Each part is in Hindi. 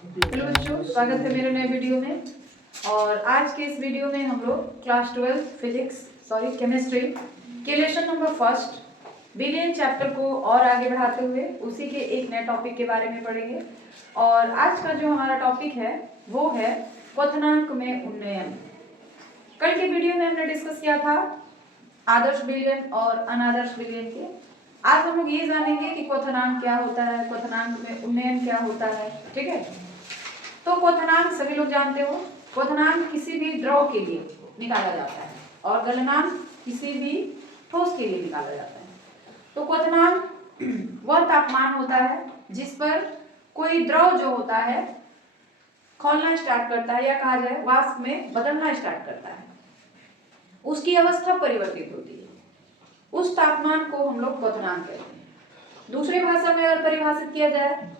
हेलो बच्चों, स्वागत है मेरे नए वीडियो में। और आज के इस वीडियो में हम लोग क्लास 12 केमिस्ट्री के lesson number first billion chapter को और आगे बढ़ाते हुए उसी के एक नए टॉपिक के बारे में पढ़ेंगे। और आज का जो हमारा टॉपिक है वो है क्वथनांक में उन्नयन। कल के वीडियो में हमने डिस्कस किया था आदर्श बिलियन और अनादर्श बिलियन के। आज हम लोग ये जानेंगे कि क्वथनांक क्या होता है, क्वथनांक में उन्नयन क्या होता है। ठीक है, तो क्वथनांक सभी लोग जानते हो। क्वथनांक किसी भी द्रव के लिए निकाला जाता है और गलनांक किसी भी ठोस के लिए निकाला जाता है। तो क्वथनांक वह तापमान होता है जिस पर कोई द्रव जो होता है खौलना स्टार्ट करता है या कहा जाए वाष्प में बदलना स्टार्ट करता है, उसकी अवस्था परिवर्तित होती है। उस तापमान को हम लोग क्वथनांक कहते हैं। दूसरी भाषा में अगर परिभाषित किया जाए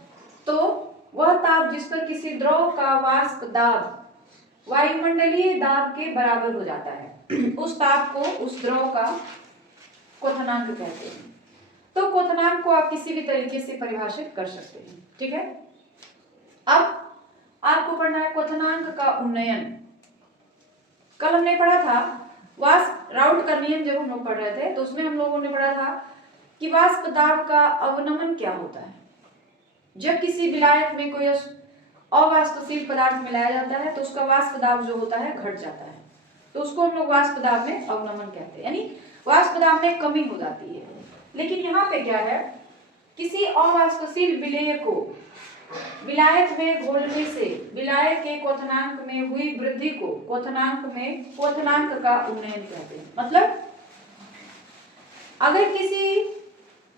तो वह ताप जिस पर किसी द्रव का वाष्प दाब वायुमंडलीय दाब के बराबर हो जाता है, उस ताप को उस द्रव का क्वथनांक कहते हैं। तो क्वथनांक को आप किसी भी तरीके से परिभाषित कर सकते हैं। ठीक है, अब आपको पढ़ना है क्वथनांक का उन्नयन। कल हमने पढ़ा था वाष्प राउट का नियम, जब हम लोग पढ़ रहे थे तो उसमें हम लोगों ने पढ़ा था कि वाष्प दाब का अवनमन क्या होता है। जब किसी विलायक में कोई अवाष्पशील पदार्थ मिलाया जाता है तो उसका वाष्प दाब जो होता है घट जाता है, तो उसको हम लोग वाष्प दाब में अवनमन कहते हैं, यानी वाष्प दाब में कमी हो जाती है। लेकिन यहाँ पे क्या है, किसी अवाष्पशील विलेय को विलायक में घोलने से विलायक के क्वथनांक में हुई वृद्धि को क्वथनांक का उन्नयन कहते हैं। मतलब अगर किसी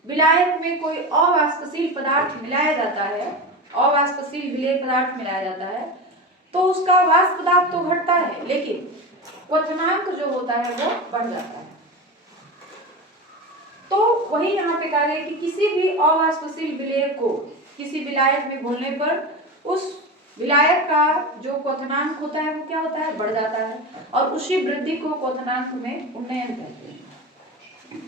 विलायक में कोई अवाष्पशील पदार्थ मिलाया जाता है, अवाष्पशील विलेय पदार्थ मिलाया जाता है, तो उसका वाष्प दाब तो घटता है लेकिन क्वथनांक जो होता है वो बढ़ जाता है। तो वही यहाँ पे कहा गया कि किसी भी अवाष्पशील विलेय को किसी विलायक में घोलने पर उस विलायक का जो क्वथनांक होता है वो क्या होता है, बढ़ जाता है, और उसी वृद्धि को क्वथनांक में उन्नयन कहते हैं।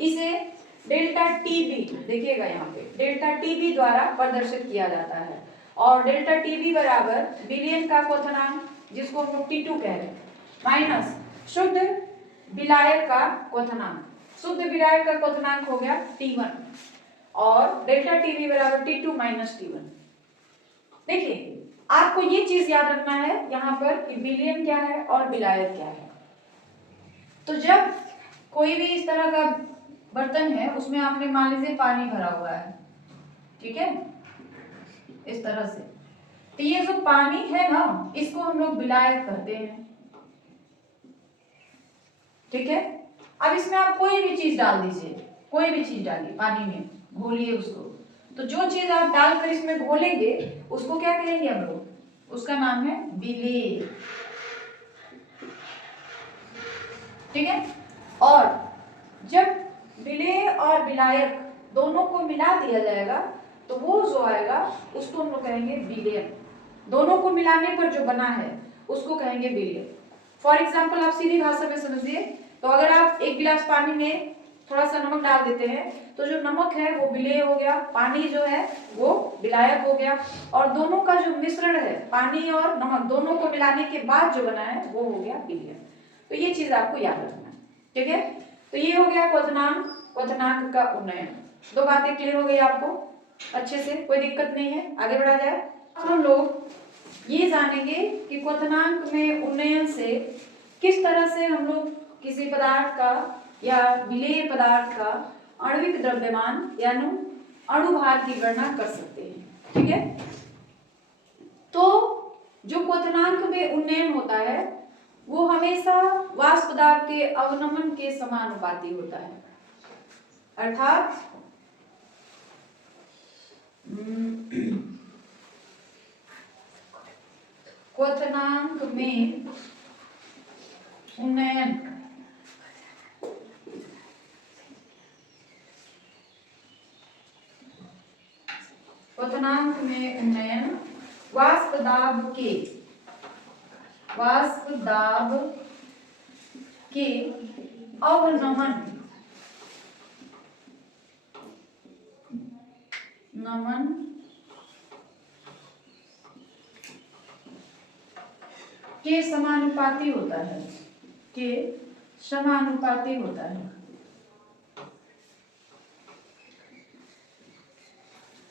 इसे डेल्टा टीबी, देखिएगा यहाँ पे डेल्टा टीबी द्वारा प्रदर्शित किया जाता है। और डेल्टा टीबी बराबर विलयन का क्वथनांक, जिसको हम लोग T2 कह रहे हैं, माइनस शुद्ध विलायक का क्वथनांक। शुद्ध विलायक का क्वथनांक हो गया T1 और डेल्टा टीबी बराबर T2 माइनस T1। देखिए आपको ये चीज याद रखना है यहाँ पर कि विलयन क्या है और विलायक क्या है। तो जब कोई भी इस तरह का बर्तन है, उसमें आपने मान लीजिए पानी भरा हुआ है, ठीक है, इस तरह से, तो ये जो पानी है ना, इसको हम लोग विलायक कहते हैं। ठीक है, अब इसमें आप कोई भी चीज डाल दीजिए, कोई भी चीज डालिए पानी में, घोलिए उसको, तो जो चीज आप डालकर इसमें घोलेंगे उसको क्या कहेंगे हम लोग, उसका नाम है विलेय। ठीक है, और जब विलेय और विलायक दोनों को मिला दिया जाएगा तो वो जो आएगा उसको हम लोग कहेंगे विलयन। दोनों को मिलाने पर जो बना है उसको कहेंगे विलयन। फॉर एग्जाम्पल आप सीधी भाषा में समझिए, तो अगर आप एक गिलास पानी में थोड़ा सा नमक डाल देते हैं तो जो नमक है वो विलेय हो गया, पानी जो है वो विलायक हो गया, और दोनों का जो मिश्रण है पानी और नमक दोनों को मिलाने के बाद जो बना है वो हो गया विलयन। तो ये चीज आपको याद रखना है। ठीक है, तो ये हो गया क्वथनांक का उन्नयन। दो बातें क्लियर हो गई आपको अच्छे से, कोई दिक्कत नहीं है, आगे बढ़ा जाए। हम लोग ये जानेंगे कि क्वथनांक में उन्नयन से किस तरह से हम लोग किसी पदार्थ का या विलेय पदार्थ का आणविक द्रव्यमान यानी अणुभार की गणना कर सकते हैं। ठीक है, तो जो क्वथनांक में उन्नयन होता है वो हमेशा वाष्प दाब के अवनमन के समानुपाती होता है, अर्थात क्वथनांक में उन्नयन वाष्प दाब के अवनमन के समानुपाती होता है, के समानुपाती होता है।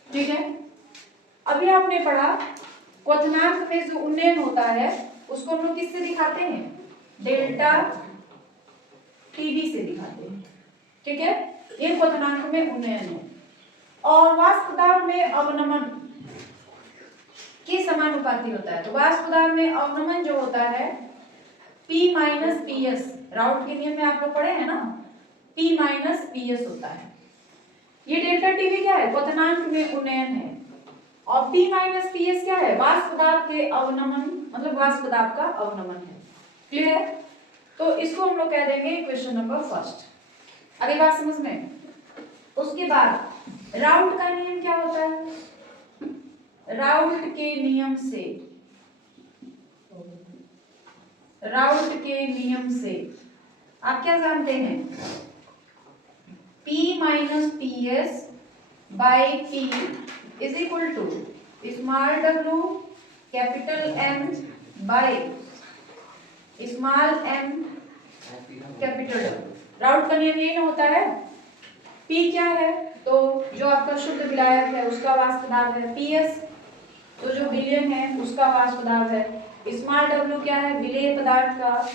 ठीक है, अभी आपने पढ़ा क्वथनांक में जो उन्नयन होता है उसको हम लोग किससे दिखाते हैं, डेल्टा टीबी से दिखाते हैं। ठीक है, ये क्वथनांक में उन्नयन है। और वाष्प दाब में अवनमन के समानुपाती होता है। तो वाष्प दाब में अवनमन जो होता है P माइनस पी एस, राउट के नियम में आप लोग पढ़े हैं ना, P माइनस पी एस होता है। ये डेल्टा टीबी क्या है, क्वथनांक में उन्नयन है। और P माइनस पी एस क्या है, वाष्प दाब के अवनमन, मतलब वाष्प दाब का अवनमन है। क्लियर है, तो इसको हम लोग कह देंगे क्वेश्चन नंबर फर्स्ट। अगली बात समझ में। उसके बाद राउट का नियम क्या होता है, राउट के नियम से, राउट के नियम से आप क्या जानते हैं, P minus P S by P is equal to small w capital M by small m capital W। Raoult का नियम ये ना होता है, P क्या है, तो जो आपका शुद्ध विलायक है उसका वाष्प दाब है, PS तो जो विलयन है उसका वाष्प दाब है, स्मॉल w क्या है, विलेय पदार्थ का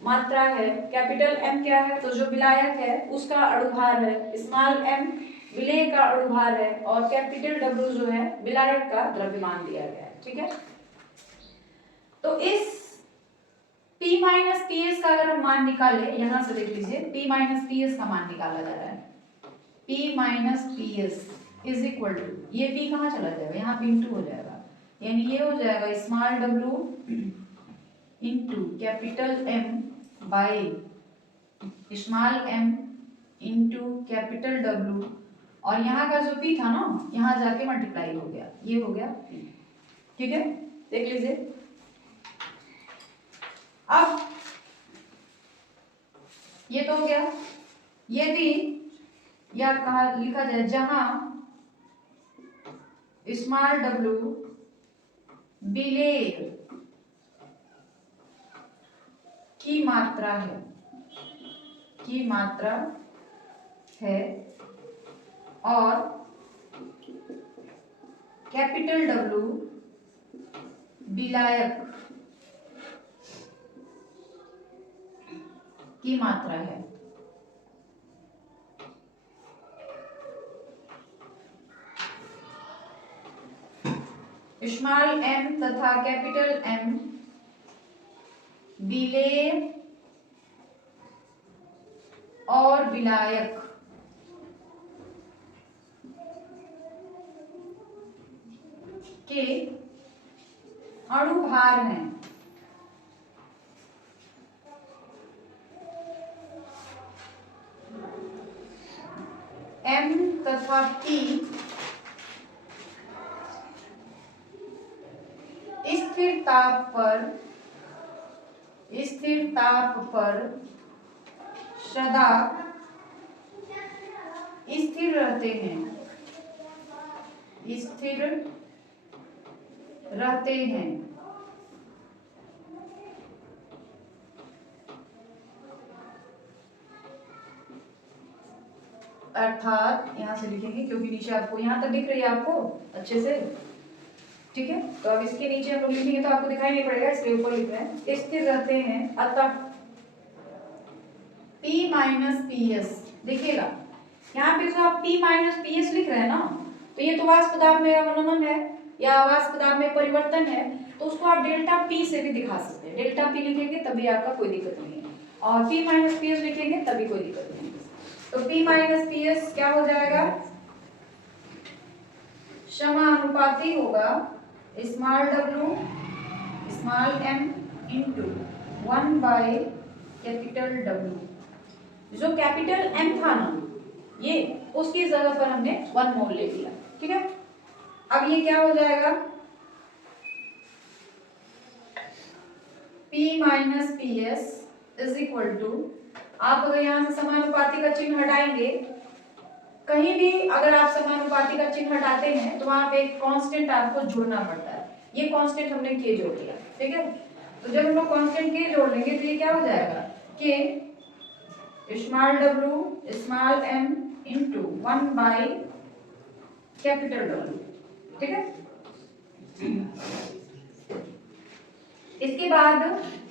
मात्रा है, कैपिटल M क्या है, तो जो विलायक है उसका अणुभार है, स्मॉल m विलेय का अणुभार है, और कैपिटल W जो है विलायक का द्रव्यमान दिया गया है। ठीक है, तो इस P माइनस पी एस का अगर हम मान निकाले, यहां से देख लीजिए P माइनस पी एस का मान निकाला जा रहा है, P minus P S is equal to, ये P कहाँ चला जाएगा, यहाँ पे इंटू हो जाएगा, यानी ये हो जाएगा small w into capital M by small m into capital W, और यहाँ का जो P था ना यहाँ जाके मल्टीप्लाई हो गया, ये हो गया P। ठीक है, देख लीजिए। अब ये तो हो गया, यदि या कहा लिखा जाए जहां स्मॉल w विलेय की मात्रा है, की मात्रा है, और कैपिटल W विलायक की मात्रा है, स्मॉल m तथा कैपिटल M विलेय और विलायक के अणुभार हैं, M तथा P स्थिर ताप पर सदा स्थिर रहते हैं, स्थिर रहते हैं। अर्थात यहां से लिखेंगे क्योंकि नीचे आपको यहां तक दिख रही है आपको अच्छे से। ठीक है, तो अब इसके नीचे हम लोग लिखेंगे तो आपको दिखाई नहीं पड़ेगा, इसके ऊपर लिख रहे हैं, स्थिर रहते हैं। अतः P माइनस पी एस, देखिएगा यहाँ पे जो आप P माइनस पी एस लिख रहे हैं ना, तो ये तो वाष्प दाब में अवनमन है या वाष्प दाब में परिवर्तन है, तो उसको आप डेल्टा P से भी दिखा सकते हैं। डेल्टा P लिखेंगे तभी आपका कोई दिक्कत नहीं है, और P माइनस पी एस लिखेंगे तभी कोई दिक्कत नहीं है। तो P माइनस पी एस क्या हो जाएगा, समानुपाती होगा small w small m into 1 by capital W। जो कैपिटल M था ना, ये उसकी जगह पर हमने 1 मोल ले लिया। ठीक है, अब ये क्या हो जाएगा, P minus P S is equal to, आप अगर यहाँ से समानुपाती का चिन्ह हटाएंगे, कहीं भी अगर आप समानुपाती का चिन्ह हटाते हैं तो वहां पे एक कांस्टेंट आपको जुड़ना पड़ता है, ये कांस्टेंट हमने के जोड़ दिया। ठीक है, तो जब हम लोग कांस्टेंट के जोड़ लेंगे तो ये क्या हो जाएगा, के small w small m into 1 by capital W, ठीक है। इसके बाद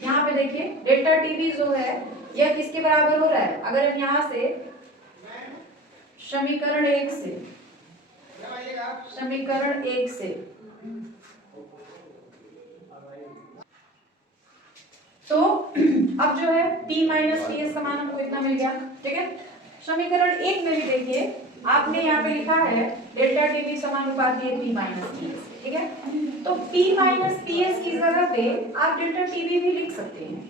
यहाँ पे देखिए डेल्टा टी भी जो है यह किसके बराबर हो रहा है, अगर हम यहाँ से समीकरण एक से तो अब जो है p माइनस ps का मान हमको इतना मिल गया, ठीक है। समीकरण एक में भी देखिए आपने यहाँ पे लिखा है डेल्टा टी भी समानुपाती है p माइनस ps, ठीक है। तो p माइनस ps की जगह पे आप डेल्टा टी भी लिख सकते हैं।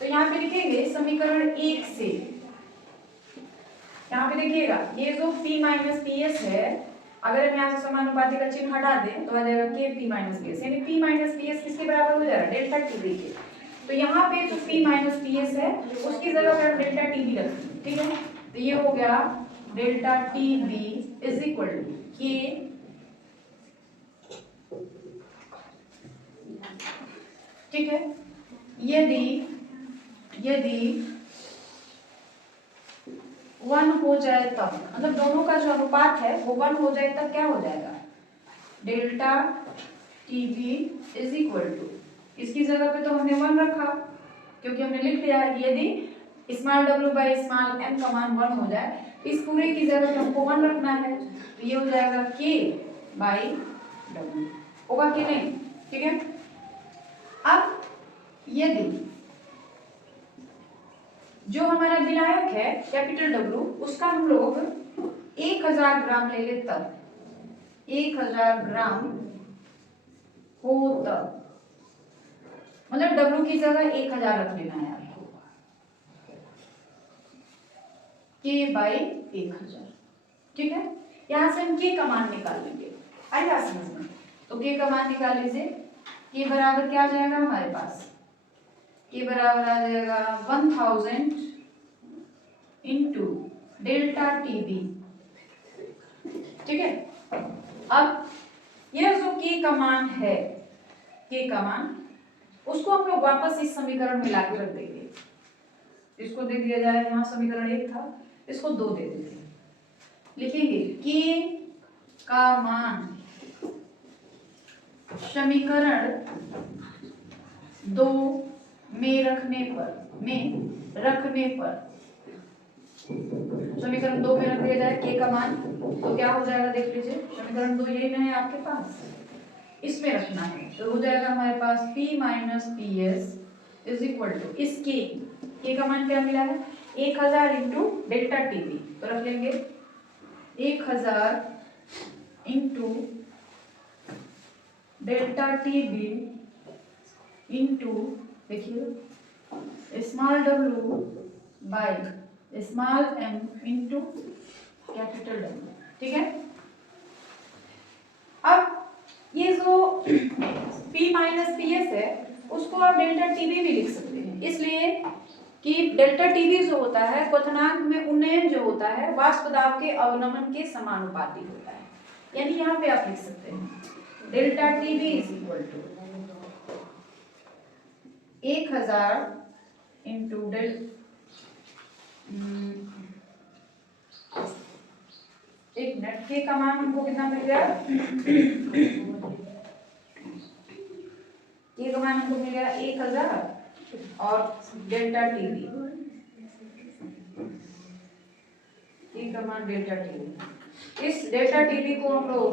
तो यहाँ पे लिखेंगे समीकरण एक से, यहाँ पे देखिएगा ये जो p माइनस ps है, अगर हम यहाँ से समानुपाती का चिन्ह हटा दें तो आ जाएगा k p माइनस ps, यानी p माइनस ps किसके बराबर हो जाएगा, डेल्टा टी के। तो यहाँ पे जो p माइनस ps है उसकी जगह पर डेल्टा टी भी रखेंगे, ठीक है। तो ये हो गया delta T B is equal to K ठीक है। यदि 1 हो जाए तब, मतलब दोनों का जो अनुपात है वो 1 हो जाए तब क्या हो जाएगा, delta T B is equal to, इसकी जगह पे तो हमने 1 रखा क्योंकि हमने लिख दिया यदि small w by small m का मान 1 हो जाए, इस पूरे की जगह पे हमको 1 रखना है, तो ये हो जाएगा k बाई w, होगा कि नहीं, ठीक है। अब यदि जो हमारा विलायक है कैपिटल W उसका हम लोग 1000 ग्राम ले ले तब, 1000 ग्राम हो तब, मतलब W की जगह 1000 रख लेना है आपको, K बाई 1000, ठीक है। यहां से हम K का मान निकाल लेंगे, आइए समझ में। तो K का मान निकाल लीजिए, K बराबर क्या आ जाएगा हमारे पास, K बराबर आ जाएगा 1000 इंटू डेल्टा टी बी, ठीक है। अब यह जो K का मान है, K का मान उसको हम लोग वापस इस समीकरण में लाके रख देंगे, इसको दे दिया जाए, यहाँ समीकरण 1 था इसको 2 दे देते हैं, लिखेंगे K का मान समीकरण 2 में रखने पर समीकरण 2 में रख दिया जाए K का मान, तो क्या हो जाएगा देख लीजिए, समीकरण 2 ये है आपके पास, इसमें रखना है, तो हो जाएगा हमारे पास p minus P S is equal to इस K का मान क्या मिला है 1000 इंटू डेल्टा टी बी, तो रख लेंगे 1000 into delta T B into देखिए small w by small m into capital W, ठीक है। अब ये जो p माइनस पी एस है उसको आप डेल्टा टी बी भी लिख सकते हैं, इसलिए कि डेल्टा टी बी जो होता है क्वथनांक में उन्नयन जो होता है वाष्प दाब के अवनमन के समानुपाती होता है, यानी यहाँ पे आप लिख सकते हैं delta T B is equal to 1000 into एक मिनट, K का मान हमको कितना मिल गया, K का मान हमको मिल गया 1000 और डेल्टा टी बी, K का मान डेल्टा टी बी, इस डेल्टा टी बी को हम लोग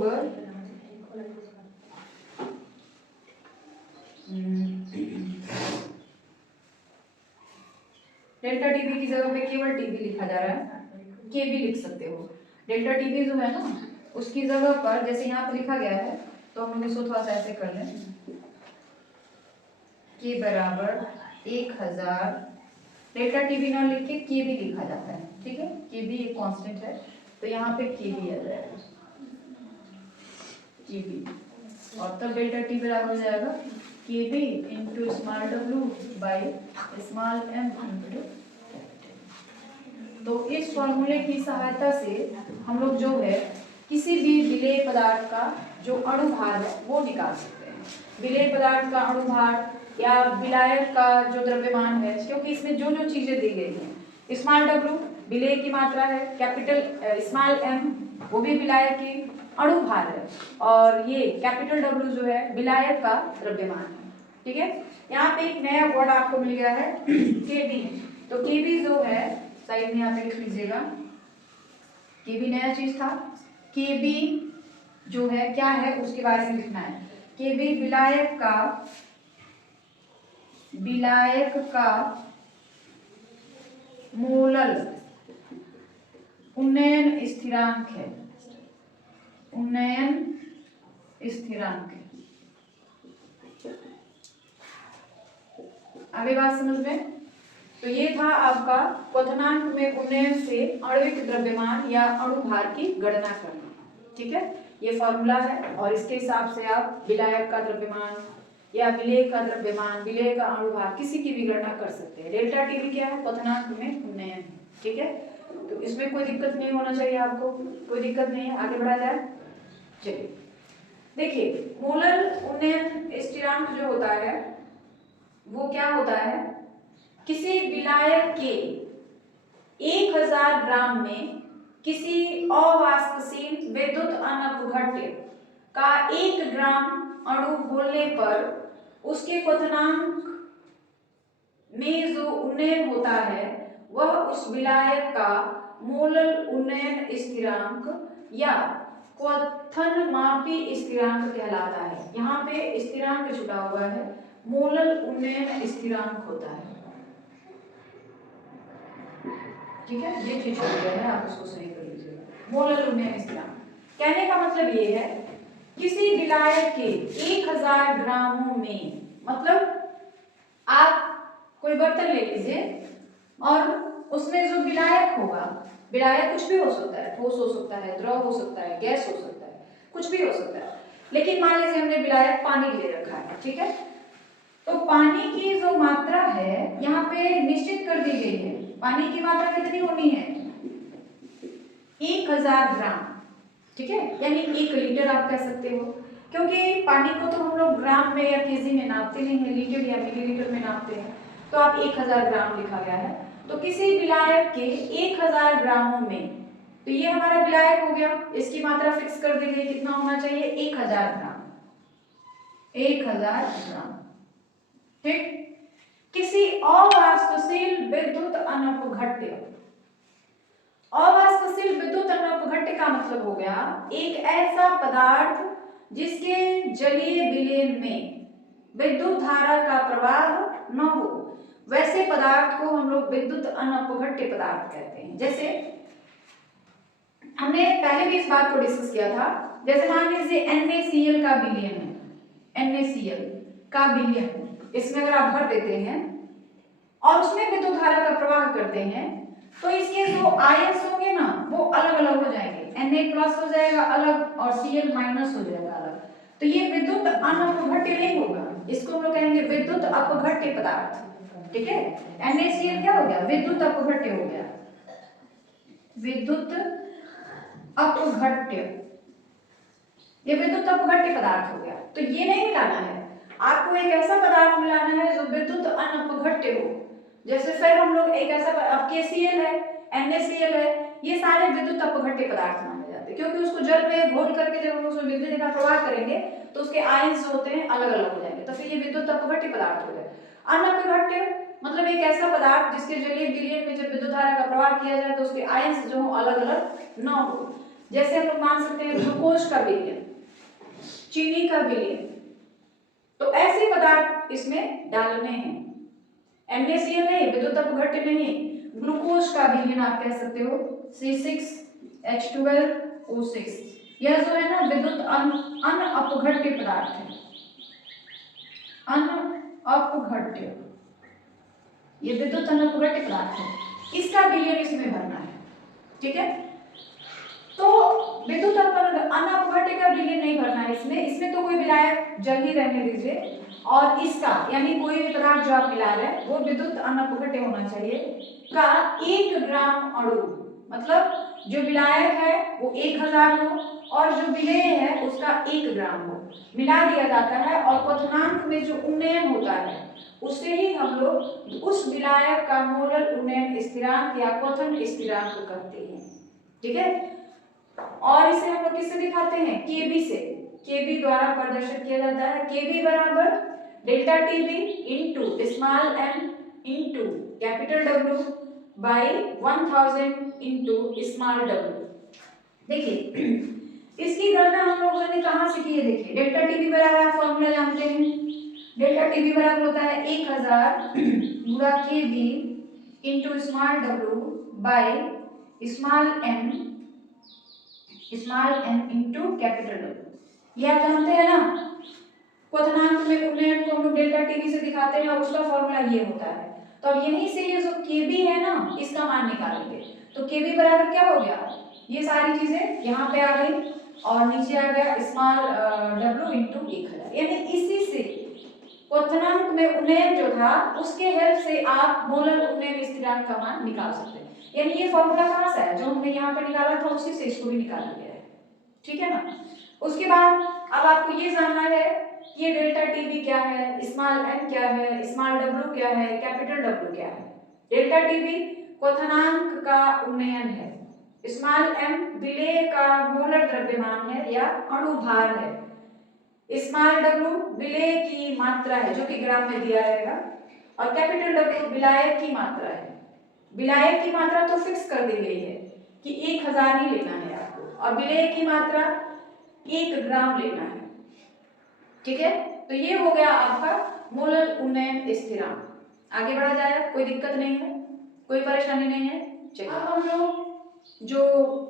डेल्टा टी बी की जगह पे केवल टी बी लिखा जा रहा है, के भी लिख सकते हो, डेल्टा टी बी जो है ना उसकी जगह पर जैसे यहाँ पे लिखा गया है तो हम लोग इसको थोड़ा सा ऐसे कर लें, के बराबर 1000 डेल्टा टी बी ना लिख के के भी लिखा जाता है, ठीक है, के भी एक कांस्टेंट है, तो यहाँ पे के भी आ जाएगा के भी, और तब डेल्टा टी बराबर हो जाएगा K B into small w by small m into. तो इस फॉर्मूले की सहायता से हम लोग जो है किसी भी विलेय पदार्थ का जो अणुभार है वो निकाल सकते हैं, विलेय पदार्थ का अणुभार या विलायक का जो द्रव्यमान है, क्योंकि इसमें जो जो चीजें दी गई हैं, स्मॉल w विलेय की मात्रा है, कैपिटल स्मॉल m वो भी विलायक की अणुभार है, और ये कैपिटल W जो है विलायक का द्रव्यमान है। ठीक है, यहाँ पे एक नया वर्ड आपको मिल गया है Kb। तो Kb जो है साइड में यहाँ पे लिख लीजिएगा, Kb नया चीज था। Kb जो है क्या है उसके बारे में लिखना है। Kb विलायक का मोलल उन्नयन स्थिरांक है, उन्नयन स्थिरांक है। आगे बात समझ में? तो ये था आपका क्वथनांक में उन्नयन से आणविक द्रव्यमान या अणुभार की गणना करना। ठीक है, ये फॉर्मूला है और इसके हिसाब से आप विलायक का द्रव्यमान या विलेय का द्रव्यमान, विलेय का अणुभार किसी की भी गणना कर सकते हैं। डेल्टा टी भी क्या है? क्वथनांक में उन्नयन। ठीक है, तो इसमें कोई दिक्कत नहीं होना चाहिए आपको, कोई दिक्कत नहीं है। आगे बढ़ा जाए, चलिए देखिए, मोलर उन्नयन स्थिरांक जो होता है वो क्या होता है, किसी विलायक के 1000 ग्राम में किसी अवाष्पशील विद्युत अनपघट्य का 1 ग्राम अणु घोलने पर उसके क्वथनांक में जो उन्नयन होता है वह उस विलायक का मोलल उन्नयन स्थिरांक या क्वथनमापी स्थिरांक कहलाता है। यहाँ पे स्थिरांक छुटा हुआ है, मोलल उन्नयन स्थिरांक होता है। ठीक है, ये चीज छूट गया है, आप उसको सही कर लीजिएगा। मोलल उन्नयन स्थिरांक कहने का मतलब ये है, किसी विलायक के 1000 ग्रामों में, मतलब आप कोई बर्तन ले लीजिए और उसमें जो विलायक होगा, विलायक कुछ भी हो सकता है, ठोस हो सकता है, द्रव हो सकता है, गैस हो सकता है, कुछ भी हो सकता है। लेकिन मान लीजिए हमने विलायक पानी ले रखा है, ठीक है, तो पानी की जो मात्रा है यहाँ पे निश्चित कर दी गई है। पानी की मात्रा कितनी होनी है? 1000 ग्राम। ठीक है, यानी 1 लीटर आप कह सकते हो, क्योंकि पानी को तो हम लोग ग्राम में या केजी में नापते नहीं है, लीटर या मिलीलीटर में नापते हैं, तो आप 1000 ग्राम लिखा गया है। तो किसी विलायक के 1000 ग्रामों में, तो ये हमारा विलायक हो गया, इसकी मात्रा फिक्स कर दी गई, कितना होना चाहिए? 1000 ग्राम, 1000 ग्राम। ठीक, किसी अवाष्पशील विद्युत अनपघट्य, अवाष्पशील विद्युत अनपघट्य का मतलब हो गया एक ऐसा पदार्थ जिसके जलीय विलयन में विद्युत धारा का प्रवाह न हो, वैसे पदार्थ को हम लोग विद्युत अनपघट्य पदार्थ कहते हैं। जैसे हमने पहले भी इस बात को डिस्कस किया था, जैसे मान लीजिए NaCl का विलयन है, NaCl का विलयन इसमें अगर आप भर देते हैं और उसमें विद्युत धारा का प्रवाह करते हैं, तो इसके जो आयंस होंगे ना वो अलग अलग हो जाएंगे। Na+ हो जाएगा अलग और Cl- हो जाएगा अलग। तो ये विद्युत अनपघट्य नहीं होगा, इसको हम लोग कहेंगे विद्युत अपघट्य पदार्थ। ठीक है, NaCl क्या हो गया? विद्युत अपघट्य हो गया, विद्युत अपघट्य, ये विद्युत अपघट्य पदार्थ हो गया। तो ये नहीं मिलाना है आपको, एक ऐसा पदार्थ मिलाना है जो विद्युत अनपघट्य हो। जैसे फिर हम लोग एक ऐसा, अब KCl है, NaCl है, ये सारे विद्युत अपघट्य पदार्थ माने जाते हैं, क्योंकि उसको जल में घोल करके जब हम उसमें विद्युत का प्रवाह करेंगे तो उसके आयंस होते हैं अलग अलग हो जाएंगे, तो फिर ये विद्युत अपघट्य पदार्थ हो गए। अनपघट्य मतलब एक ऐसा पदार्थ जिसके जलीय विलयन में जब विद्युत धारा का प्रवाह किया जाए तो उसके आयंस जो हो अलग अलग न हो। जैसे हम लोग मान सकते हैं ग्लूकोज का विलयन, चीनी का विलयन, तो ऐसे पदार्थ इसमें डालने हैं। NaCl नहीं, विद्युत अपघट्य नहीं, ग्लूकोज का विलयन आप कह सकते हो, C6H12O6, यह जो है ना विद्युत अनअपघट्य पदार्थ है, अनअपघट्य, ये विद्युत अनअपघट्य पदार्थ है, इसका विलयन इसमें भरना है। ठीक है, तो विद्युत अनअपघट्य का विलयन नहीं भरना है इसमें, इसमें तो कोई विलायक जल ही रहने दीजिए, और इसका यानी कोई भी पदार्थ जो आप मिला रहे हैं वो विद्युत अनपघट्य होना चाहिए का 1 ग्राम अणु, मतलब जो विलायक है वो 1000 हो और जो विलेय है उसका 1 ग्राम हो। मिला दिया जाता है और क्वथनांक में जो उन्नयन होता है उससे ही हम लोग उस विलायक का मोलर उन्नयन स्थिरांक या क्वथन स्थिरांक कहते हैं। ठीक है, और इसे हम लोग किससे दिखाते हैं? केबी से। केबी द्वारा प्रदर्शित किया जाता है। केबी बराबर delta T B into small M into capital W by 1000 into small W. देखिए इसकी गणना हम लोगों ने कहां से की है? देखिए डेल्टा टीबी बराबर आप फॉर्मूला जानते हैं। डेल्टा टीबी बराबर होता है 1000 गुणा KB into small W by small M into capital W. ये आप जानते हैं ना, क्वथनांक में उन्नयन को हम लोग डेल्टा टीबी से दिखाते हैं और उसका फॉर्मूला ये होता है। तो अब यहीं से ये जो केबी है ना, इसका मान निकालेंगे। तो केबी बराबर क्या हो गया? ये सारी चीजें यहाँ पे आ गई और नीचे आ गया स्मॉल डब्ल्यू इनटू 1000। यानी इसी से क्वथनांक में उन्नयन जो था उसके हेल्प से आप मोलर उन्नयन स्थिरांक का मान निकाल सकते हैं। यानी ये फॉर्मूला कहाँ से है? जो हमने यहाँ पे निकाला था उसी से इसको भी निकाला गया है। ठीक है ना। उसके बाद अब आपको ये जानना है ये डेल्टा टीबी क्या है, स्मॉल एम क्या है, स्मॉल डब्ल्यू क्या है, कैपिटल डब्ल्यू क्या है। डेल्टा टीबी क्वथनांक का उन्नयन है, स्मॉल एम विलेय का मोलर द्रव्यमान है या अणु भार है, स्मॉल डब्ल्यू विलेय की मात्रा है जो कि ग्राम में दिया रहेगा, और कैपिटल डब्ल्यू विलायक की मात्रा है। विलायक की मात्रा तो फिक्स कर दी गई है कि 1000 ही लेना है आपको, और विलेय की मात्रा 1 ग्राम लेना है। ठीक है, तो ये हो गया आपका मोलर उन्नयन स्थिरांक। आगे बढ़ा जाए, कोई दिक्कत नहीं है, कोई परेशानी नहीं है। चलिए अब हम लोग जो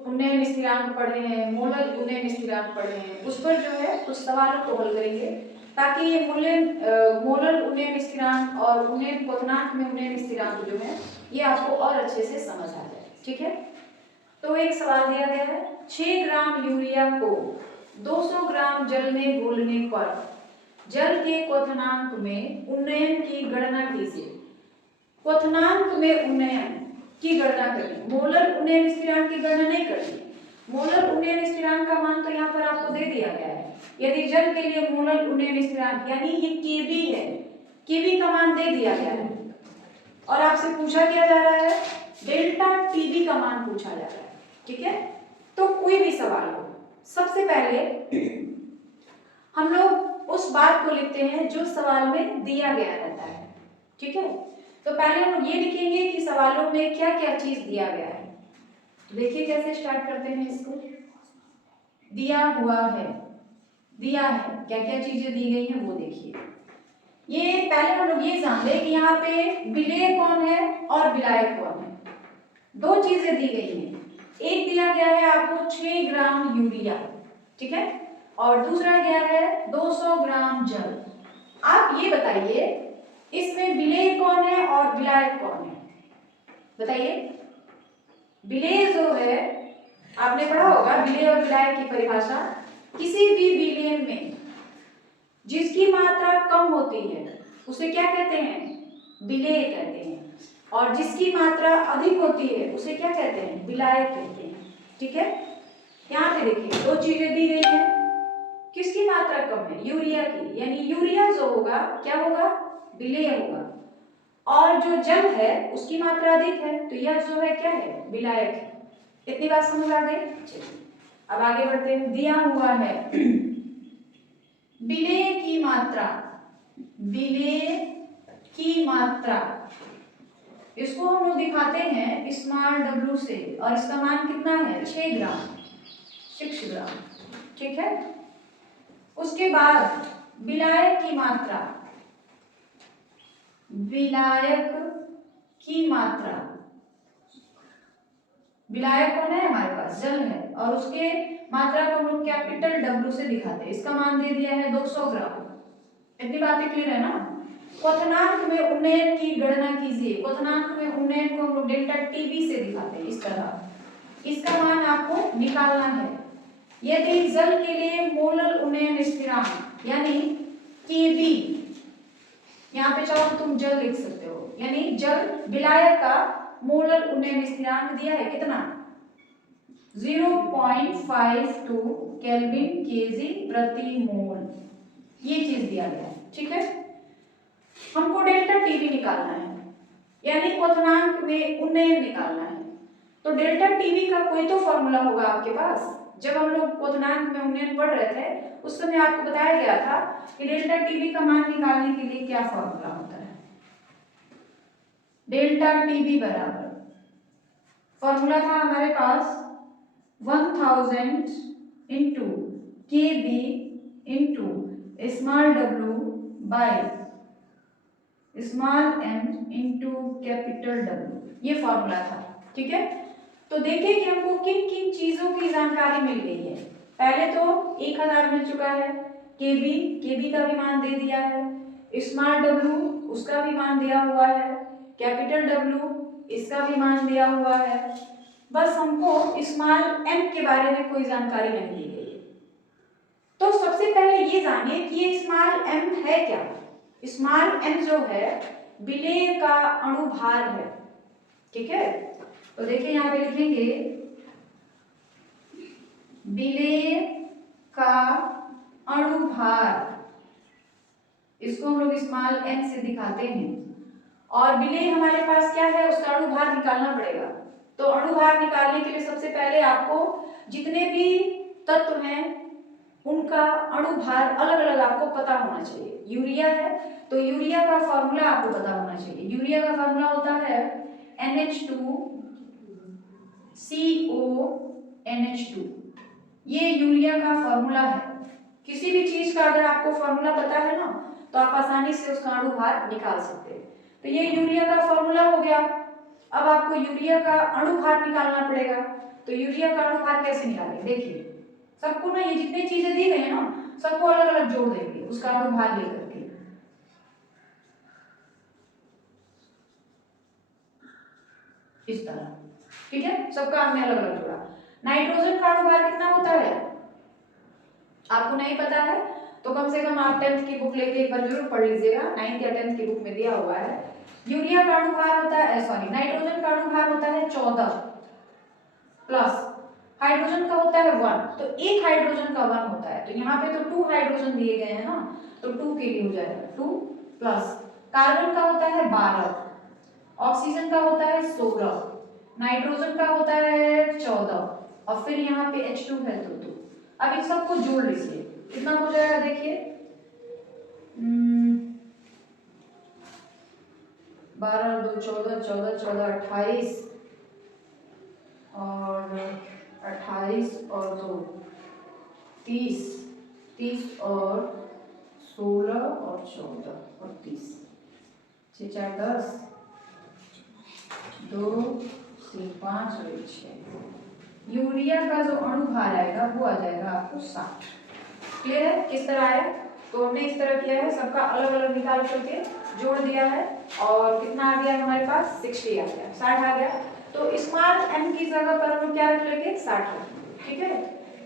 उन्नयन स्थिरांक पढ़े हैं, मोलर उन्नयन स्थिरांक पढ़े हैं, उस पर जो है कुछ सवालों को हल करेंगे ताकि ये मोलर उन्नयन स्थिरांक और उन्नयन क्वथनांक में उन्नयन स्थिरांक जो है ये आपको और अच्छे से समझ आ जाए। ठीक है, तो एक सवाल दिया गया है 6 ग्राम यूरिया को 200 ग्राम जल में घोलने पर जल के क्वथनांक में उन्नयन की गणना कीजिए। क्वथनांक में उन्नयन की गणना करिए, मोलर उन्नयन स्थिरांक की गणना नहीं करनी। मोलर उन्नयन स्थिरांक का मान तो यहाँ पर आपको दे दिया गया है। यदि जल के लिए मोलर उन्नयन स्थिरांक यानी ये केबी है, केबी का मान दे दिया गया है और आपसे पूछा क्या जा रहा है? डेल्टा टीबी का मान पूछा जा रहा है। ठीक है, तो कोई भी सवाल हो सबसे पहले हम लोग उस बात को लिखते हैं जो सवाल में दिया गया रहता है। ठीक है, तो पहले हम ये लिखेंगे कि सवालों में क्या क्या चीज दिया गया है। तो देखिए कैसे स्टार्ट करते हैं इसको। दिया हुआ है, दिया है, क्या क्या चीजें दी गई हैं वो देखिए। ये पहले हम लोग ये जान लें कि यहाँ पे विलेय कौन है और विलायक कौन है। दो चीजें दी गई हैं, एक दिया गया है आपको 6 ग्राम यूरिया, ठीक है, और दूसरा क्या है 200 ग्राम जल। आप ये बताइए इसमें विलेय कौन है और विलायक कौन है? बताइए। विलेय जो है आपने पढ़ा होगा, विलेय और विलायक की परिभाषा, किसी भी विलेय में जिसकी मात्रा कम होती है उसे क्या कहते हैं? विलेय कहते हैं, और जिसकी मात्रा अधिक होती है उसे क्या कहते हैं? विलायक कहते हैं। ठीक है, यहाँ पे देखिए दो चीजें दी गई है, किसकी मात्रा कम है? यूरिया की, यानी यूरिया जो होगा क्या होगा? विलेय होगा, और जो जल है उसकी मात्रा अधिक है तो यह जो है क्या है? विलायक है। इतनी बात समझ आ गई? चलिए अब आगे बढ़ते हैं। दिया हुआ है विलेय की मात्रा, विलेय की मात्रा, इसको हम लोग दिखाते हैं स्मॉल डब्ल्यू से, और इसका मान कितना है? 6 ग्राम, 6 ग्राम। ठीक है, उसके बाद विलायक की मात्रा, विलायक की मात्रा, विलायक कौन है? हमारे पास जल है, और उसके मात्रा को हम लोग कैपिटल डब्ल्यू से दिखाते हैं। इसका मान दे दिया है 200 ग्राम। इतनी बातें क्लियर है ना? क्वथनांक में उन्नयन की गणना कीजिए। क्वथनांक में उन्नयन को हम लोग डेल्टा टीबी से दिखाते हैं इस तरह। इसका मान आपको निकालना है। यदि जल के लिए मोलर उन्नयन स्थिरांक यानी केबी, यहाँ पे चाहो तो तुम जल लिख सकते हो, यानी जल विलायक का मोलर उन्नयन स्थिरांक दिया है कितना? 0.52 केल्विन केजी प्रति मोल, ये चीज दिया गया है। ठीक है, हमको डेल्टा टीवी निकालना है, यानी क्वथनांक में उन्नयन निकालना है। तो डेल्टा टीवी का कोई तो फॉर्मूला होगा आपके पास। जब हम लोग क्वथनांक में उन्नयन पढ़ रहे थे उस समय आपको बताया गया था कि डेल्टा टीवी का मान निकालने के लिए क्या फॉर्मूला होता है। डेल्टा टीवी बराबर फॉर्मूला था हमारे पास 1000 into K B into small W by small M into capital W, ये फॉर्मूला था। ठीक है, तो देखिए कि हमको किन किन चीजों की जानकारी मिल गई है। पहले तो 1000 मिल चुका है, केबी का भी मान दे दिया है, स्मॉल डब्ल्यू उसका भी मान दिया हुआ है, कैपिटल डब्ल्यू इसका भी मान दिया हुआ है। बस हमको स्मॉल एम के बारे में कोई जानकारी नहीं दी गई है। तो सबसे पहले ये जानिए कि ये स्मॉल एम है क्या। स्मॉल एम जो है विलेय का अणुभार है। ठीक है, तो देखिए यहाँ पे लिखेंगे विलेय का अणुभार, इसको हम लोग स्मॉल एम से दिखाते हैं। और विलेय हमारे पास क्या है, उसका अणुभार निकालना पड़ेगा। तो अणुभार निकालने के लिए सबसे पहले आपको जितने भी तत्व हैं उनका अणुभार अलग अलग आपको पता होना चाहिए। यूरिया है तो यूरिया का फॉर्मूला आपको पता होना चाहिए। यूरिया का फॉर्मूला होता है NH2CONH2, ये यूरिया का फॉर्मूला है। किसी भी चीज का अगर आपको फॉर्मूला पता है ना तो आप आसानी से उसका अणुभार निकाल सकते हैं। तो ये यूरिया का फॉर्मूला हो गया। अब आपको यूरिया का अणुभार निकालना पड़ेगा। तो यूरिया का अणुभार कैसे निकालेंगे, देखिए सबको ना ये जितनी चीजें दी गई है ना सबको अलग अलग जोड़ देंगे उसका अणुभार लेकर के। इस तरह, ठीक है, सबका हमने अलग अलग जोड़ा। नाइट्रोजन का अणुभार कितना होता है आपको नहीं पता है तो कम से कम आप 10th की बुक लेके एक बार जरूर पढ़ लीजिएगा। 9th या 10th की बुक में दिया हुआ है। यूरिया का अणुभार होता है, सॉरी नाइट्रोजन का अणुभार होता है 14 प्लस हाइड्रोजन का होता है 1, तो एक हाइड्रोजन का 1 होता है। तो यहाँ पे तो 2 हाइड्रोजन दिए गए हैं ना, तो 2 के लिए हो जाएगा 2 प्लस कार्बन का होता है 12, ऑक्सीजन का होता है 16, नाइट्रोजन का होता है 14 और फिर यहाँ पे H2 है तो 2। अब इन सबको जोड़ लीजिए, कितना हो जाएगा देखिए 12 और 2 14, 14 14 28 और 28 और 2 30, 30 और 16 और 14 और 30, 6 4 10, 2 3 5 और 6। यूरिया का जो अणुभार आएगा वो आ जाएगा आपको 60। क्लियर है किस तरह आया? तो हमने इस तरह किया है, सबका अलग अलग निकाल करके जोड़ दिया है और कितना आ गया हमारे पास 60 आ गया, 60 आ गया। तो स्मॉल एम की जगह पर हम क्या रख लेंगे 60 रख लेंगे। ठीक है,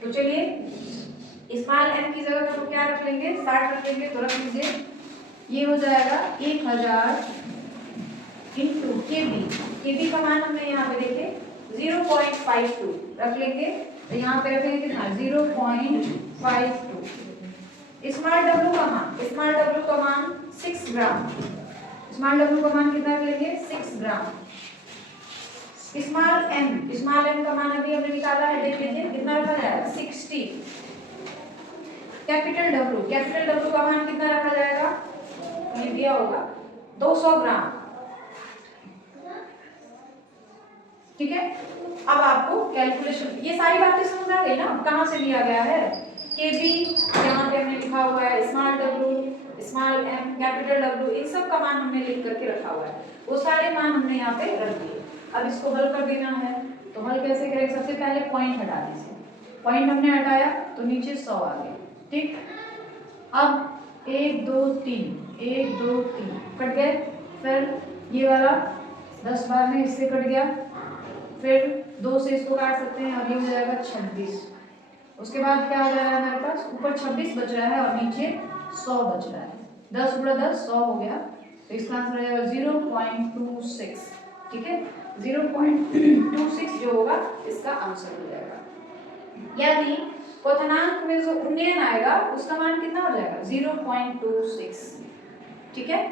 तो चलिए स्मॉल एम की जगह पर क्या रख लेंगे 60 रख लेंगे। तो रख लीजिए, ये हो जाएगा 1000 इंटू केबी का मान हमने यहाँ पे देखे 0.52 रख लेंगे। तो यहाँ पे रखेंगे कितना 0.52। स्मॉल डब्ल्यू का मान, स्मॉल डब्ल्यू का मान 6 ग्राम, स्मॉल डब्ल्यू का मान कितना लेंगे 6 ग्राम। स्मॉल एम का मान अभी हमने निकाला है, देख लीजिए कितना रखा जाएगा 60। कैपिटल डब्ल्यू का मान कितना रखा जाएगा, ये दिया होगा 200 ग्राम। ठीक है, अब आपको कैलकुलेशन, ये सारी बातें समझ आ गई ना कहाँ से लिया गया है। केबी यहाँ पे हमने लिखा हुआ है, small W small M capital W, इन सब का मान हमने लिख करके रखा हुआ है, वो सारे मान हमने यहाँ पे रख दिए। अब इसको हल कर देना है, तो हल कैसे करेंगे, सबसे पहले पॉइंट हटा दीजिए, पॉइंट हमने हटाया तो नीचे 100 आ गया। ठीक, अब 1 2 3 1 2 3 कट गए, फिर ये वाला 10 बार में इससे कट गया, फिर 2 से इसको काट सकते हैं और ये हो जाएगा 26। उसके बाद क्या आ जाएगा हमारे पास, ऊपर 26 बच रहा है और नीचे 100 बच रहा है। 10 गुणा 10 100 हो गया, तो इसका आंसर आ जाएगा 0.26। ठीक है, 0.26 जो होगा इसका आंसर हो जाएगा। यानी क्वथनांक में जो उन्नयन आएगा उसका मान कितना हो जाएगा 0.26। ठीक है,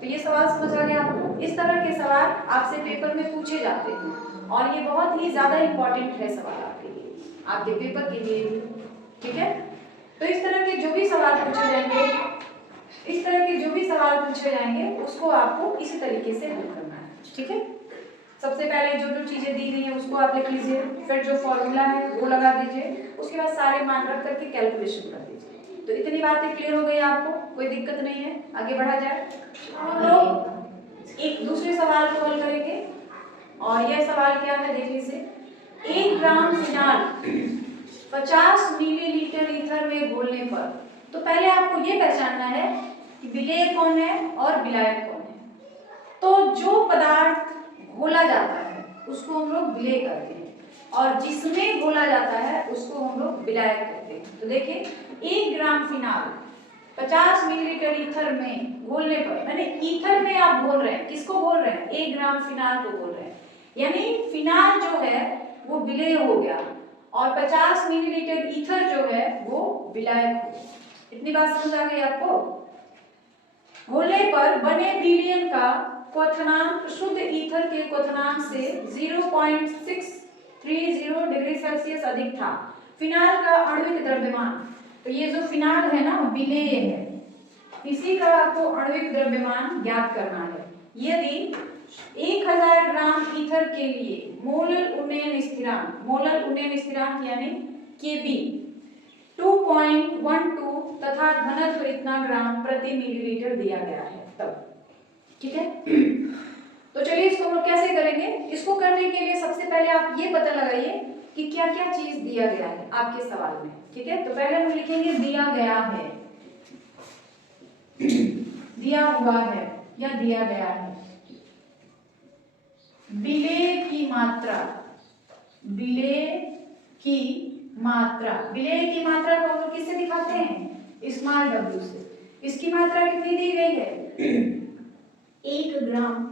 तो ये सवाल समझ आ गया आपको। इस तरह के सवाल आपसे पेपर में पूछे जाते हैं और ये बहुत ही ज्यादा इंपॉर्टेंट है सवाल आपके लिए, आपके पेपर के लिए भी। ठीक है, तो इस तरह के जो भी सवाल पूछे जाएंगे उसको आपको इसी तरीके से हल करना है। ठीक है, सबसे पहले जो जो चीजें दी गई हैं उसको आप लिख लीजिए, फिर जो फॉर्मूला है वो लगा दीजिए, उसके बाद सारे मान रख करके कैलकुलेशन कर दीजिए। तो इतनी बातें क्लियर हो गई आपको, कोई दिक्कत नहीं है, आगे बढ़ा जाए। हम लोग एक दूसरे सवाल को हल करेंगे और यह सवाल क्या है देख लीजिए। 1 ग्राम फिनाल 50 मिलीलीटर ईथर में घोलने पर, तो पहले आपको ये पहचानना है कि विलेय कौन है और विलायक कौन है। तो जो पदार्थ घोला जाता है उसको हम लोग विलेय कहते हैं और जिसमें घोला जाता है उसको हम लोग विलायक कहते हैं। तो देखिए 1 ग्राम फिनाल 50 मिलीलीटर ईथर में घोलने पर, मैंने ईथर में आप घोल रहे हैं, किसको घोल रहे हैं 1 ग्राम फिनाल को घोल रहे हैं, यानी फिनाल जो है वो विलेय हो गया और 50 मिलीलीटर ईथर जो है वो विलायक हो गया। इतनी बात समझ आ गई आपको। घोलने पर बने विलयन का क्वथनांक शुद्ध ईथर के क्वथनांक से 0.630 डिग्री सेल्सियस अधिक था। फिनाल का आणविक द्रव्यमान, तो ये जो फिनाल है ना विलेय है, इसी का आपको आणविक द्रव्यमान ज्ञात करना है। यदि 1000 ग्राम ईथर के लिए मोलर उन्नयन स्थिरांक यानी Kb 2.12 तथा घनत्व इतना ग्राम प्रति मिलीलीटर दिया गया है तब। ठीक है, तो चलिए इसको हम लोग कैसे करेंगे। इसको करने के लिए सबसे पहले आप ये पता लगाइए कि क्या क्या चीज दिया गया है आपके सवाल में। ठीक है, तो पहले हम लिखेंगे दिया गया है, दिया हुआ है या दिया गया है। विलेय की मात्रा, विलेय की मात्रा को हम लोग किससे दिखाते हैं स्मॉल w से। इसकी मात्रा कितनी दी गई है 1 ग्राम।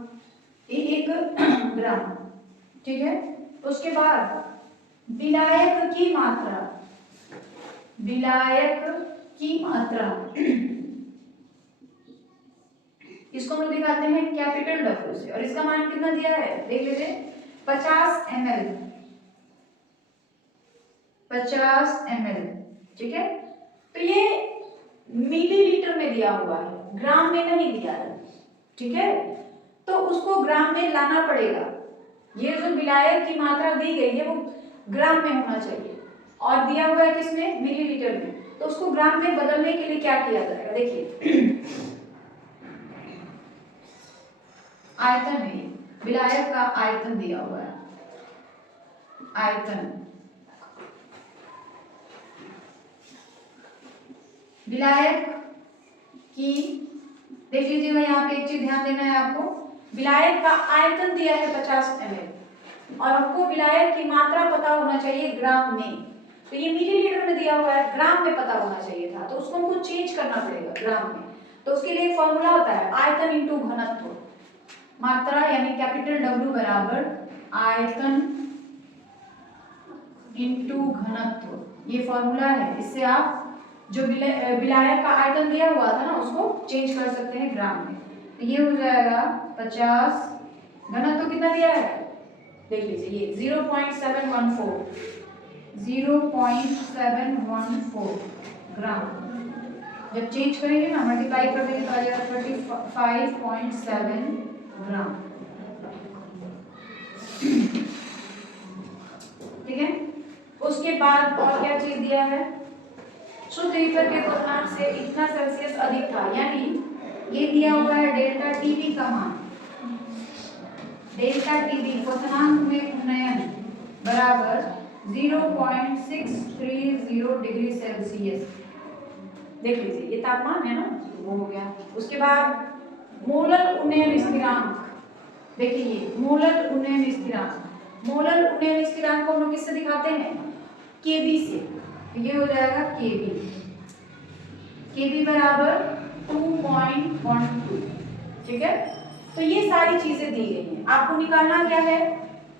ठीक है, उसके बाद विलायक की मात्रा इसको हम लोग दिखाते हैं कैपिटल W से और इसका मान कितना दिया है देख लीजिए 50 ml। ठीक है, तो ये मिलीलीटर में दिया हुआ है, ग्राम में नहीं दिया है। ठीक है, तो उसको ग्राम में लाना पड़ेगा। ये जो विलायक की मात्रा दी गई है वो ग्राम में होना चाहिए और दिया हुआ है किसमें मिलीलीटर में, तो उसको ग्राम में बदलने के लिए क्या किया जाएगा देखिए आयतन है, विलायक का आयतन दिया हुआ है, आयतन विलायक की देख लीजिएगा। यहाँ पे एक चीज ध्यान देना है आपको, विलायक का आयतन दिया है 50 ml और हमको विलायक की मात्रा पता होना चाहिए ग्राम में। तो ये मिलीलीटर में दिया हुआ है, ग्राम में पता होना चाहिए था, तो उसको हमको चेंज करना पड़ेगा ग्राम में। तो उसके लिए एक फॉर्मूला होता है आयतन इंटू घनत्व, मात्रा यानी कैपिटल W बराबर आयतन इंटू घनत्व, ये फॉर्मूला है। इससे आप जो विलायक का आयतन दिया हुआ था ना उसको चेंज कर सकते हैं ग्राम में। तो ये हो जाएगा 50, घनत्व कितना दिया है देख लीजिए ये 0.714 ग्राम। जब चेंज करेंगे ना मल्टीप्लाई कर देंगे तो आ जाएगा 35.7 ग्राम। ठीक है, उसके बाद और क्या चीज दिया है शुद्ध ईथर के क्वथनांक से इतना सेल्सियस अधिक था, यानी ये दिया हुआ है डेल्टा टीबी का मान, डेल्टा टीबी क्वथनांक में उन्नयन बराबर 0.630 डिग्री सेल्सियस। देख लीजिए ये तापमान है ना, वो हो गया। उसके बाद मोलर उन्नयन स्थिरांक, देखिए ये मोलर उन्नयन स्थिरांक को हम लोग किससे दिखाते हैं केबी से। ये हो जाएगा केबी बराबर 2.12। ठीक है, तो ये सारी चीजें दी गई हैं। आपको निकालना क्या है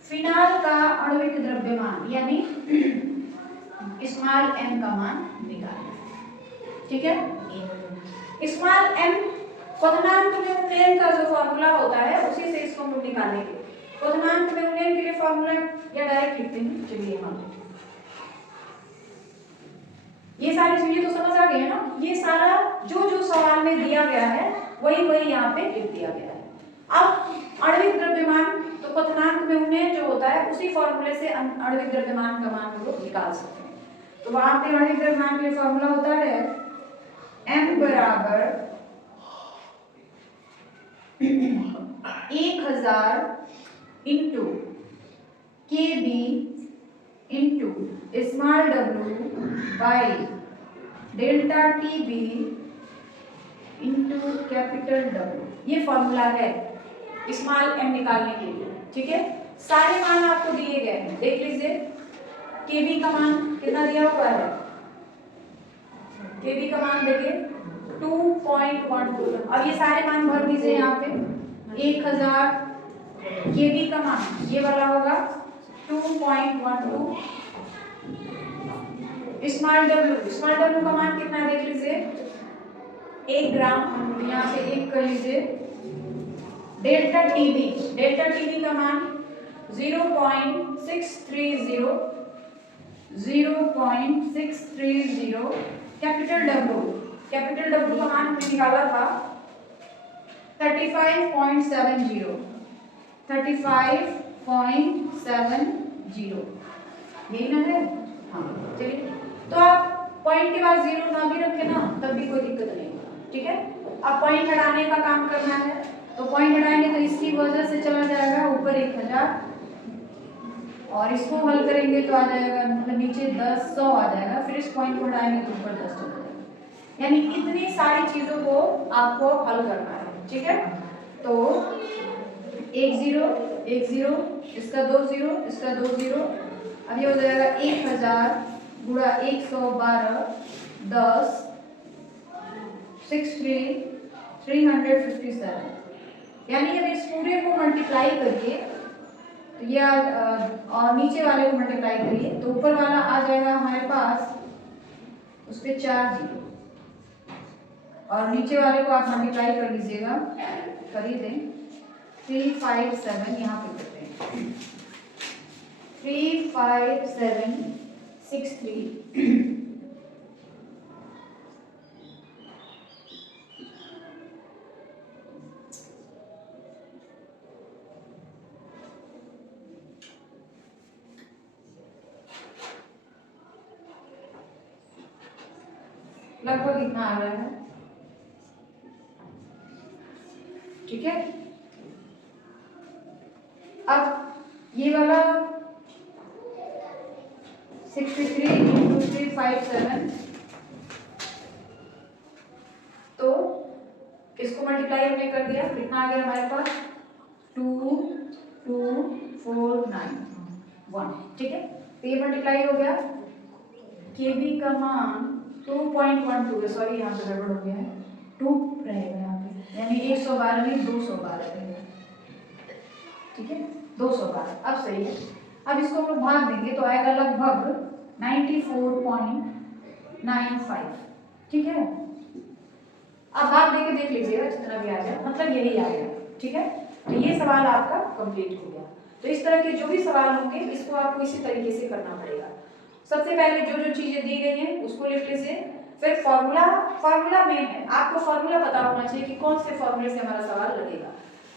फिनाल का आणविक द्रव्यमान यानी स्मॉल m का मान निकालना है। ठीक है, स्मॉल m क्वथनांक में उन्नयन का जो फॉर्मूला होता है उसी से इसको हम लोग निकालेंगे। क्वथनांक में उन्नयन के लिए फॉर्मूला या डायरेक्ट लिखते हैं। चलिए हम ये सारी चीजें तो समझ आ गई है ना। ये सारा जो जो सवाल में दिया गया है वही वही यहाँ पे लिख दिया गया है। अब आणविक द्रव्यमान तो क्वथनांक में उन्नयन जो होता है उसी फॉर्मूले से आणविक द्रव्यमान का मान हम लोग निकाल सकते हैं। तो वहां पे आणविक द्रव्यमान के लिए फॉर्मूला होता है m बराबर 1000 into kb into small w by delta TB into capital W। ये फॉर्मूला है स्मॉल m निकालने के लिए। ठीक है, सारे मान आपको दिए गए हैं, देख लीजिए। kb का मान कितना दिया हुआ है, kb का मान देखिए 2.12। अब ये सारे मान भर दीजिए यहाँ पे। 1000 kb का मान ये वाला होगा 2.12। स्मॉल w का मान कितना है देख लीजिए 1 ग्राम, यहाँ पे 1 कर लीजिए। डेल्टा टीबी का मान 0.630। कैपिटल W का मान हमने निकाला था 35.70। यही ना है। हाँ चलिए, तो आप पॉइंट के बाद 0 ना भी रखें ना तब भी कोई दिक्कत नहीं होगा। ठीक है, अब पॉइंट हटाने का काम करना है। तो पॉइंट हटाएंगे तो इसकी वजह से चला जाएगा ऊपर 1000 और इसको हल करेंगे तो आ जाएगा मतलब नीचे 100 आ जाएगा। फिर इस पॉइंट को हटाएंगे तो ऊपर 10 चला जाएगा। यानी इतनी सारी चीजों को आपको हल करना है। ठीक है, तो 1 0 इसका 2 0 इसका 2 0। अब ये हो जाएगा 1000 गुणा 112 10 357। यानी अब इस पूरे को मल्टीप्लाई करके तो ये और नीचे वाले को मल्टीप्लाई करिए तो ऊपर वाला आ जाएगा हमारे पास उस पे 4 0 और नीचे वाले को आप मल्टीप्लाई कर लीजिएगा, कर ही दें 357। यहाँ पे करते हैं 35763। लगभग इतना आ रहा है। ठीक है, अब ये वाला 63 into 357 तो इसको मल्टीप्लाई हमने कर दिया, कितना आ गया हमारे पास 22491। ठीक है, तो ये मल्टीप्लाई हो गया। केबी का मान 2.12 सॉरी यहाँ पे गड़बड़ हो गया है 2 रहेगा यहाँ पे, यानी 112 नहीं 212 रहेगा। ठीक है, 212 अब सही है। अब इसको हम लोग भाग देंगे तो आएगा लगभग 94.95। ठीक है, अब भाग देके देख लीजिएगा जितना भी आ जाए, मतलब यही आएगा। ठीक है, तो ये सवाल आपका कंप्लीट हो गया। तो इस तरह के जो भी सवाल होंगे इसको आपको इसी तरीके से करना पड़ेगा। सबसे पहले जो जो चीजें दी गई हैं उसको लिख लीजिए, फिर फॉर्मूला में है, आपको फॉर्मूला पता होना चाहिए कि कौन से फॉर्मूले से हमारा सवाल लगेगा।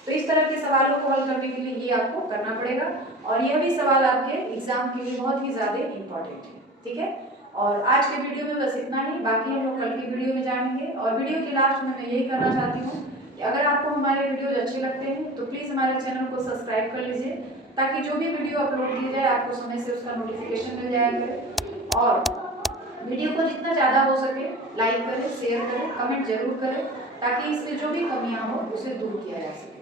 तो इस तरह के सवालों को हल करने के लिए ये आपको करना पड़ेगा और यह भी सवाल आपके एग्जाम के लिए बहुत ही ज्यादा इंपॉर्टेंट है। ठीक है, और आज के वीडियो में बस इतना ही, बाकी हम लोग कल की वीडियो में जानेंगे। और वीडियो के लास्ट में मैं यही करना चाहती हूँ कि अगर आपको हमारे वीडियोज अच्छे लगते हैं तो प्लीज़ हमारे चैनल को सब्सक्राइब कर लीजिए, ताकि जो भी वीडियो अपलोड की जाए आपको समय से उसका नोटिफिकेशन मिल जाया करे। और वीडियो को जितना ज़्यादा हो सके लाइक करें, शेयर करें, कमेंट जरूर करें, ताकि इसमें जो भी कमियाँ हो उसे दूर किया जा सके।